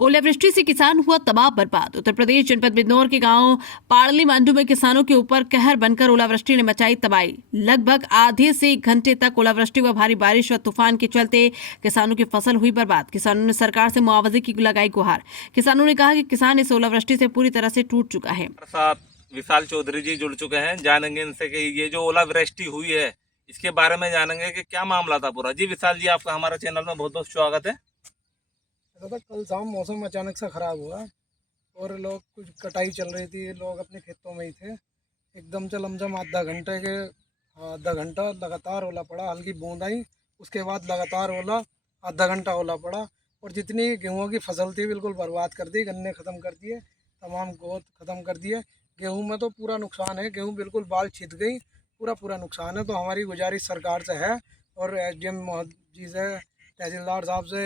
ओलावृष्टि से किसान हुआ तबाह बर्बाद। उत्तर प्रदेश जनपद बिजनौर के गांव पाड़ली मांडू में किसानों के ऊपर कहर बनकर ओलावृष्टि ने मचाई तबाही। लगभग आधे से 1 घंटे तक ओलावृष्टि व भारी बारिश व तूफान के चलते किसानों की फसल हुई बर्बाद। किसानों ने सरकार से मुआवजे की लगाई गुहार। किसानों ने कहा कि किसान इस ओलावृष्टि से पूरी तरह से टूट चुका है। साथ विशाल चौधरी जी जुड़ चुके हैं, जानेंगे इनसे कि ये जो ओलावृष्टि हुई है इसके बारे में जानेंगे कि क्या मामला था पूरा। जी विशाल जी, आपका हमारे चैनल में बहुत बहुत स्वागत है। ऐसा था, कल शाम मौसम अचानक से ख़राब हुआ और लोग कुछ कटाई चल रही थी, लोग अपने खेतों में ही थे। एकदम से लमसम आधा घंटा लगातार ओला पड़ा, हल्की बूंद आई, उसके बाद लगातार ओला, आधा घंटा ओला पड़ा और जितनी गेहूँ की फसल थी बिल्कुल बर्बाद कर दी। गन्ने ख़त्म कर दिए, तमाम गोद ख़त्म कर दिए। गेहूँ में तो पूरा नुकसान है, गेहूँ बिल्कुल बाल छिद गई, पूरा नुकसान है। तो हमारी गुजारिश सरकार से है और SDM जी से, तहसीलदार साहब से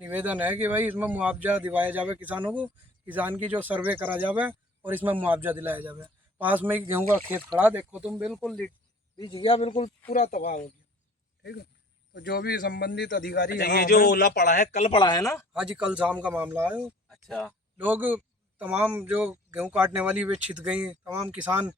निवेदन है कि भाई इसमें मुआवजा दिलाया जाए किसानों को, किसान की जो सर्वे करा जाए और इसमें मुआवजा दिलाया जाए। पास में गेहूं का खेत खड़ा, देखो तुम, बिल्कुल बीज गया, बिल्कुल पूरा तबाह हो गया। ठीक है, तो जो भी संबंधित अधिकारी ये जो ओला पड़ा है कल पड़ा है ना? हाँ जी, कल शाम का मामला है। अच्छा, लोग तमाम जो गेहूं काटने वाली वे छिद गई, तमाम किसान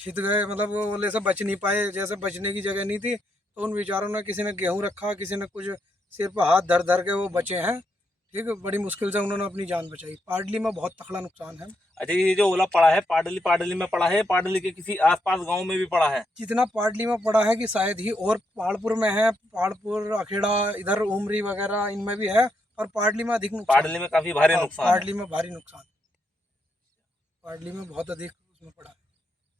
छिद गए, मतलब वो ओले से बच नहीं पाए। जैसे बचने की जगह नहीं थी तो उन बेचारों ने, किसी ने गेहूं रखा, किसी ने कुछ सिर पर हाथ धर धर के वो बचे हैं। ठीक है, बड़ी मुश्किल से उन्होंने अपनी जान बचाई। पाडली में बहुत तकड़ा नुकसान है। अच्छा, ये जो ओला पड़ा है पाडली में पड़ा है, पाडली के किसी आसपास गांव में भी पड़ा है? जितना पाडली में पड़ा है कि शायद ही और पहाड़पुर में है, पहाड़पुर, अखेड़ा, इधर उमरी वगैरह इनमें भी है, और पाडली में अधिक नुकसान। पाडली में काफी भारी नुकसान है। पाडली में भारी नुकसान, पाडली में बहुत अधिक उसमें पड़ा है।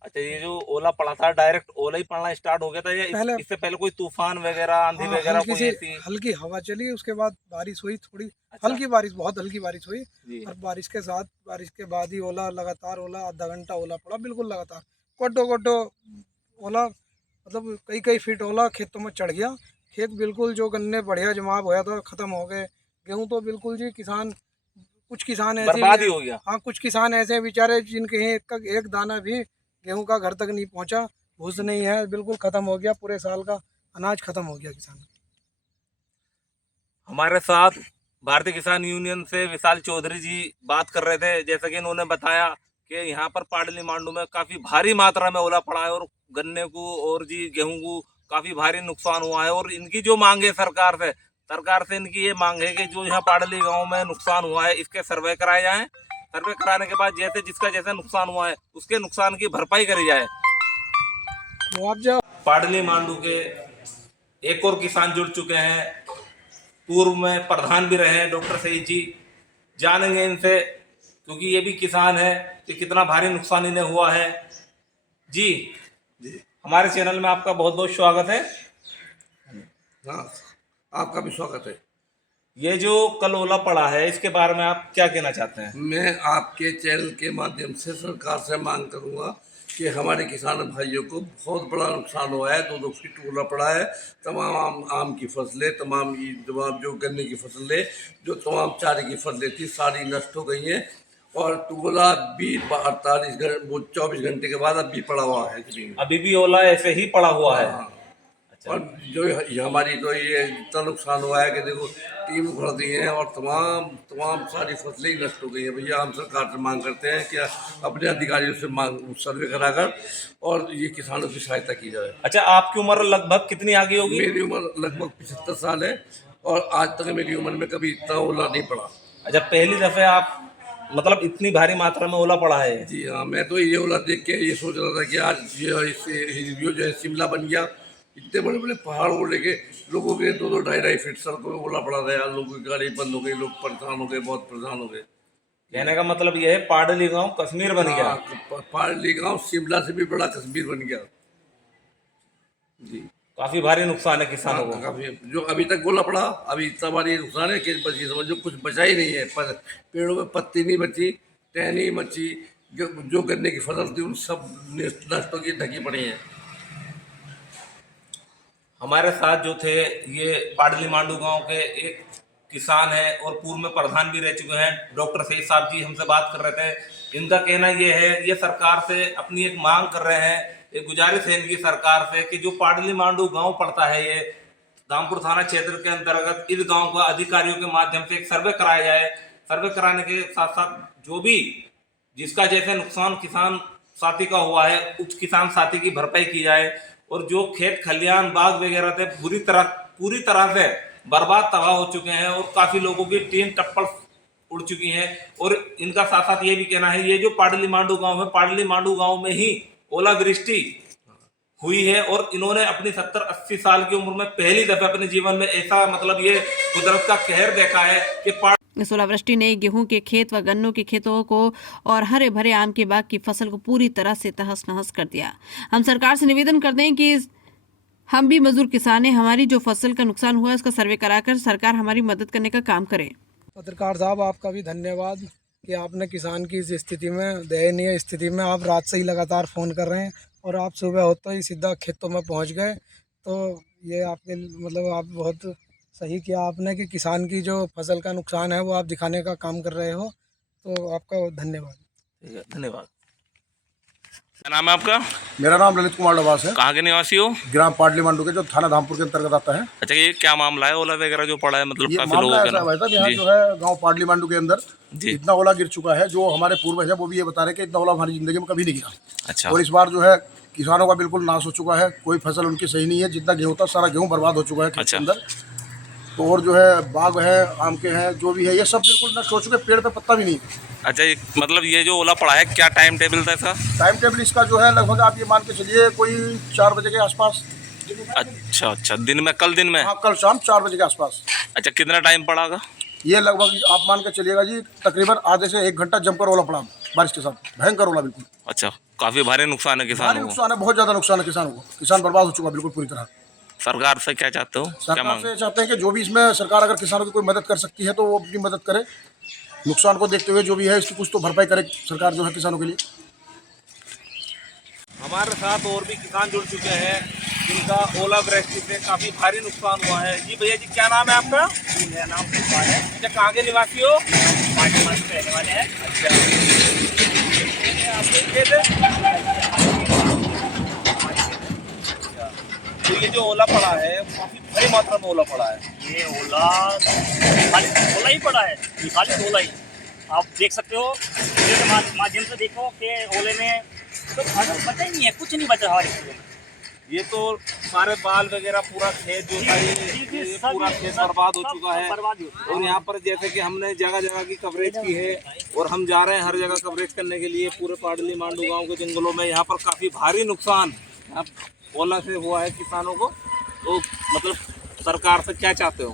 अच्छा, ये जो ओला पड़ा था डायरेक्ट ओला ही पड़ना स्टार्ट हो गया था या इससे पहले कोई तूफान वगैरह, आंधी वगैरह कोई ऐसी? हल्की हवा चली, उसके बाद बारिश हुई थोड़ी। अच्छा। हल्की बारिश, बहुत हल्की बारिश हुई जी। और बारिश के बाद ही ओला, लगातार ओला, आधा घंटा ओला पड़ा, बिल्कुल लगातार कोटो ओला, मतलब कई फीट ओला खेतों में चढ़ गया। खेत बिल्कुल जो गन्ने बढ़िया जमाव होया था खत्म हो गए। गेहूँ तो बिल्कुल जी, कुछ किसान ऐसे बर्बाद ही हो गया। हाँ, कुछ किसान ऐसे बेचारे जिनके एक दाना भी गेहूं का घर तक नहीं पहुंचा, भूस नहीं है, बिल्कुल खत्म हो गया। पूरे साल का अनाज खत्म हो गया किसान। हमारे साथ भारतीय किसान यूनियन से विशाल चौधरी जी बात कर रहे थे। जैसा कि इन्होंने बताया कि यहाँ पर पाडली मांडू में काफी भारी मात्रा में ओला पड़ा है और गन्ने को और जी गेहूं को काफी भारी नुकसान हुआ है। और इनकी जो मांग है सरकार से इनकी ये मांग है कि जो यहाँ पाडली गांव में नुकसान हुआ है इसके सर्वे कराए जाए। सर्वे कराने के बाद जैसे जिसका जैसे नुकसान हुआ है उसके नुकसान की भरपाई करी जाए। मुआवजा। पाडली मांडू के एक और किसान जुड़ चुके हैं, पूर्व में प्रधान भी रहे हैं, डॉक्टर सईद जी। जानेंगे इनसे, क्योंकि ये भी किसान है, कि कितना भारी नुकसान इन्हें हुआ है। जी हमारे चैनल में आपका बहुत बहुत स्वागत है। हाँ, आपका भी स्वागत है। ये जो कल ओला पड़ा है इसके बारे में आप क्या कहना चाहते हैं? मैं आपके चैनल के माध्यम से सरकार से मांग करूंगा कि हमारे किसान भाइयों को बहुत बड़ा नुकसान हुआ है। 2-2 फीट ओला पड़ा है। तमाम आम की फसलें, तमाम जो गन्ने की फसलें, जो तमाम चारे की फसलें थी, सारी नष्ट हो गई हैं। और ओला भी 24 घंटे के बाद अब भी पड़ा हुआ है जमीन में। अभी भी ओला ऐसे ही पड़ा हुआ है? हाँ। और जो हमारी तो ये इतना नुकसान हुआ है कि देखो, टीम उखड़ दी है और तमाम सारी फसलें ही नष्ट हो गई हैं। भैया हम सरकार से मांग करते हैं कि अपने अधिकारियों से सर्वे कराकर और ये किसानों की सहायता की जाए। अच्छा, आपकी उम्र लगभग कितनी आगे होगी? मेरी उम्र लगभग 75 साल है और आज तक मेरी उम्र में कभी इतना ओला नहीं पड़ा। अच्छा, पहली दफे आप मतलब इतनी भारी मात्रा में ओला पड़ा है? जी हाँ, मैं तो ये ओला देख के ये सोच रहा था कि आज ये जो है शिमला बन गया। इतने बड़े बड़े पहाड़ को लेके लोगों के 2-2, 2.5 फीट सड़कों में ओला पड़ा था यार। लोगों की गाड़ी बंद हो गई, लोग परेशान हो गए, बहुत परेशान हो गए। कहने का मतलब यह है पाडली गांव कश्मीर बन गया। पाडली गांव शिमला से भी बड़ा कश्मीर बन गया जी। काफी भारी नुकसान है किसानों को। काफी, जो अभी तक ओला पड़ा, अभी इतना भारी नुकसान है कि बची, समझो कुछ बचा ही नहीं है। पेड़ों में पत्ती नहीं बची, टहनी मची, जो गन्ने की फसल थी उन सब नष्ट हो गई, ढकी पड़ी है। हमारे साथ जो थे ये पाडली मांडू गांव के एक किसान है और पूर्व में प्रधान भी रह चुके हैं, डॉक्टर सईद साहब जी हमसे बात कर रहे थे। इनका कहना ये है, ये सरकार से अपनी एक मांग कर रहे हैं, एक गुजारिश है इनकी सरकार से कि जो पाडली मांडू गांव पड़ता है ये दामपुर थाना क्षेत्र के अंतर्गत, इस गांव का अधिकारियों के माध्यम से एक सर्वे कराया जाए सर्वे कराने के साथ साथ जो भी जिसका जैसे नुकसान किसान साथी का हुआ है उस किसान साथी की भरपाई की जाए, और जो खेत खलियान बाग वगैरह थे पूरी तरह से बर्बाद तबाह हो चुके हैं और काफी लोगों की टीन टप्पल उड़ चुकी हैं। और इनका साथ साथ ये भी कहना है, ये जो पाडली मांडू गांव है, पाडली मांडू गांव में ही ओलावृष्टि हुई है और इन्होंने अपनी 70-80 साल की उम्र में पहली दफा अपने जीवन में ऐसा मतलब ये कुदरत का कहर देखा है कि इस ओलावृष्टि ने गेहूं के खेत व गन्नों के खेतों को और हरे भरे आम के बाग की फसल को पूरी तरह से तहस नहस कर दिया। हम सरकार से निवेदन करते हैं कि हम भी मजदूर किसान हैं, हमारी जो फसल का नुकसान हुआ है उसका सर्वे कराकर सरकार हमारी मदद करने का काम करे। पत्रकार साहब, आपका भी धन्यवाद कि आपने किसान की इस स्थिति में, दयनीय स्थिति में, आप रात से ही लगातार फ़ोन कर रहे हैं और आप सुबह होते ही सीधा खेतों में पहुंच गए। तो ये आपके मतलब आप बहुत सही किया आपने कि किसान की जो फसल का नुकसान है वो आप दिखाने का काम कर रहे हो, तो आपका धन्यवाद। धन्यवाद। क्या नाम है आपका? मेरा नाम ललित कुमार डबास है। कहाँ के निवासी हो? ग्राम पाडली मांडू के, जो थाना धामपुर के अंतर्गत आता है। अच्छा, ये क्या मामला है ओला वगैरह जो पड़ा है, मतलब ये काफी मामला लोगों ऐसा है साहब, यहाँ जो है गांव पाडली मांडू के अंदर इतना ओला गिर चुका है, जो हमारे पूर्वज है वो भी ये बता रहे हैं कि इतना ओला हमारी जिंदगी में कभी नहीं गिरा। अच्छा। और इस बार जो है किसानों का बिल्कुल नाश हो चुका है, कोई फसल उनकी सही नहीं है, जितना गेहूँ था सारा गेहूँ बर्बाद हो चुका है खेत के अंदर। तो और जो है बाग है, आम के हैं, जो भी है ये सब बिल्कुल नष्ट हो चुके, पेड़ पे पत्ता भी नहीं। अच्छा, मतलब ये जो ओला पड़ा है क्या टाइम टेबल था इसका? टाइम टेबल इसका जो है लगभग आप ये मान के चलिए कोई 4 बजे के आसपास। अच्छा, दिन में? कल दिन में? हाँ, कल शाम 4 बजे के आसपास। अच्छा, कितना टाइम पड़ागा? ये लगभग आप मान के चलिएगा जी तकरीबन आधे से 1 घंटा जमकर ओला पड़ा, बारिश के साथ, भयंकर ओला बिल्कुल। अच्छा, काफी भारी नुकसान है किसानों को? नुकसान है, बहुत ज्यादा नुकसान है किसानों को, किसान बर्बाद हो चुका बिल्कुल पूरी तरह। सरकार से क्या चाहते हो? सरकार से चाहते हैं कि जो भी इसमें सरकार अगर किसानों की कोई मदद कर सकती है तो वो अपनी मदद करे, नुकसान को देखते हुए जो भी है इसकी कुछ तो भरपाई करे सरकार जो है किसानों के लिए। हमारे साथ और भी किसान जुड़ चुके हैं जिनका ओलावृष्टि से काफी भारी नुकसान हुआ है। जी भैया जी, क्या नाम है आपका? मेरा नाम सुपाल है। अच्छा, कहाँ के निवासी हो? पार्टी मंच में रहने वाले हैं। अच्छा, आपके खेत है? तो ये जो ओला पड़ा है काफी भारी मात्रा में ओला पड़ा है। ये ओला खाली ओला ही पड़ा है, ये खाली ओला ही। आप देख सकते हो, वीडियो के माध्यम से देखो कि ओले में तो फसल बचा ही नहीं है, कुछ नहीं बचा हमारे खेतों में। ये तो सारे बाल वगैरह पूरा खेत जो था ये पूरा खेत बर्बाद हो चुका है। और यहाँ पर जैसे कि हमने जगह जगह की कवरेज की है और हम जा रहे हैं हर जगह कवरेज करने के लिए पूरे पाडली मांडू गांव के जंगलों में। यहाँ पर काफी भारी नुकसान ओला से हुआ है किसानों को। तो मतलब सरकार से क्या चाहते हो,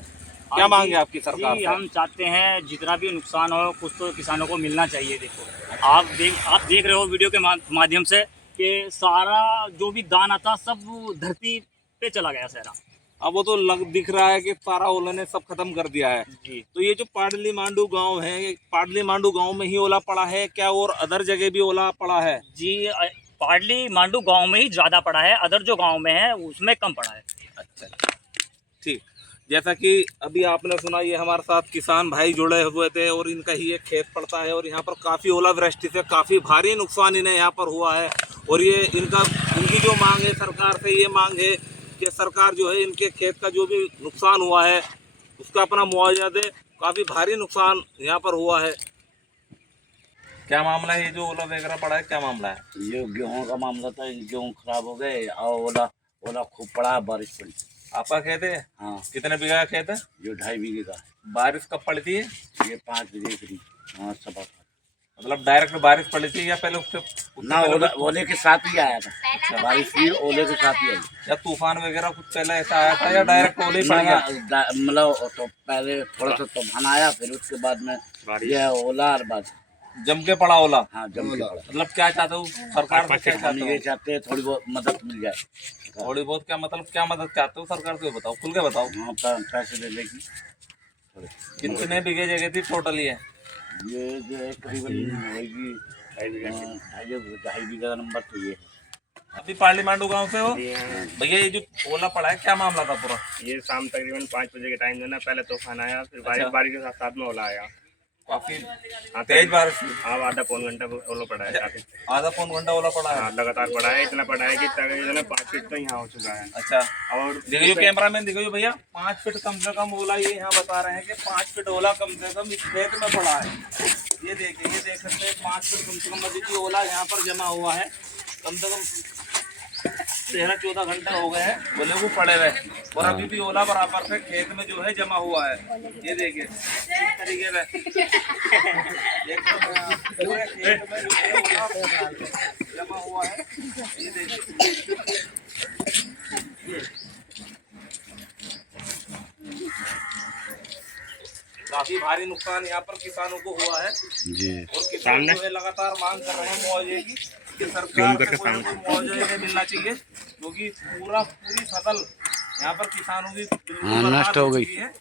क्या मांगे आपकी सरकार से? हम चाहते हैं जितना भी नुकसान हो कुछ तो किसानों को मिलना चाहिए। देखो आप देख रहे हो वीडियो के माध्यम से कि सारा जो भी दाना था सब धरती पे चला गया सारा। अब वो तो दिख रहा है कि सारा ओला ने सब खत्म कर दिया है जी। तो ये जो पाडली मांडू गांव है, पाडली मांडू गांव में ही ओला पड़ा है क्या और अदर जगह भी ओला पड़ा है? जी, पाडली मांडू गांव में ही ज़्यादा पड़ा है, अदर जो गांव में है उसमें कम पड़ा है। अच्छा, ठीक। जैसा कि अभी आपने सुना, ये हमारे साथ किसान भाई जुड़े हुए थे और इनका ही एक खेत पड़ता है और यहाँ पर काफ़ी ओलावृष्टि से काफ़ी भारी नुकसान इन्हें यहाँ पर हुआ है। और ये इनकी जो मांग है सरकार से, ये मांग है कि सरकार जो है इनके खेत का जो भी नुकसान हुआ है उसका अपना मुआवजा दे। काफ़ी भारी नुकसान यहाँ पर हुआ है। क्या मामला है ये जो ओला वगैरह पड़ा है, क्या मामला है? ये गेहूं का मामला था, गेहूं खराब हो गए और ओला खूब पड़ा, बारिश पड़ी। आपका खेत है? हाँ। कितने बीघा का खेत है? जो 2.5 बीघे का है। बारिश कब पड़ी थी? ये 5 बीघे की। हाँ, सब मतलब डायरेक्ट बारिश पड़ी थी या पहले उससे ना? ओले के साथ ही आया था, बारिश भी ओले के साथ ही आई। या तूफान वगैरह कुछ पहले ऐसा आया था या डायरेक्ट ओले ही पड़ गया? मतलब तो पहले थोड़ा सा तूफान आया, फिर उसके बाद में ये ओला और बारिश जम के पड़ा ओला। हाँ, जम के पड़ा। मतलब क्या चाहते हो सरकार से? क्या चाहते ये हो? चाहते हैं थोड़ी बहुत मदद मिल जाए। थोड़ी बहुत क्या मतलब क्या मदद चाहते हो सरकार से, बताओ, खुल के बताओ। हाँ, पैसे दे देगी। कितने बीघे जगह थी टोटल? ये जो है करीबन होगी 2.5 बीघे का नंबर तो ये है। अभी पाडली मांडू गांव से हो भैया? ये जो ओला पड़ा है क्या मामला था पूरा? ये शाम तकरीबन 5 बजे के टाइम जो ना, पहले तूफान आया, फिर अच्छा। बारिश के साथ साथ में ओला आया। काफी तेज बारिश हुई। हाँ, आधा पौन घंटा ओला पड़ा है काफी। आधा पौन घंटा ओला पड़ा है। हाँ, लगातार पड़ा है, इतना पड़ा है कि तकरीबन 5 फीट तो यहाँ हो चुका है। अच्छा, और देखिए कैमरा मैन, देखिए भैया 5 फीट कम से कम ओला, ये यहाँ बता रहे हैं कि 5 फीट ओला कम से कम इस खेत में पड़ा है। ये देखिए, ये देख सकते हैं 5 फीट कम से कम अभी की ओला यहाँ पर जमा हुआ है। कम से कम 13-14 घंटे हो गए हैं ओले को पड़े हुए, और अभी भी ओला बराबर से खेत में जो है जमा हुआ है। ये देखिए इस तरीके से एकदम पूरे खेत में जो है ओला जमा हुआ है। ये देखिए, काफी भारी नुकसान यहाँ पर किसानों को हुआ है जी। और किसान जो है लगातार मांग कर रहे हैं मुआवजे की, कि सरकार को कोई मुआवजा मिलना चाहिए, क्योंकि पूरी फसल यहाँ पर किसानों की बिल्कुल नष्ट हो गई है।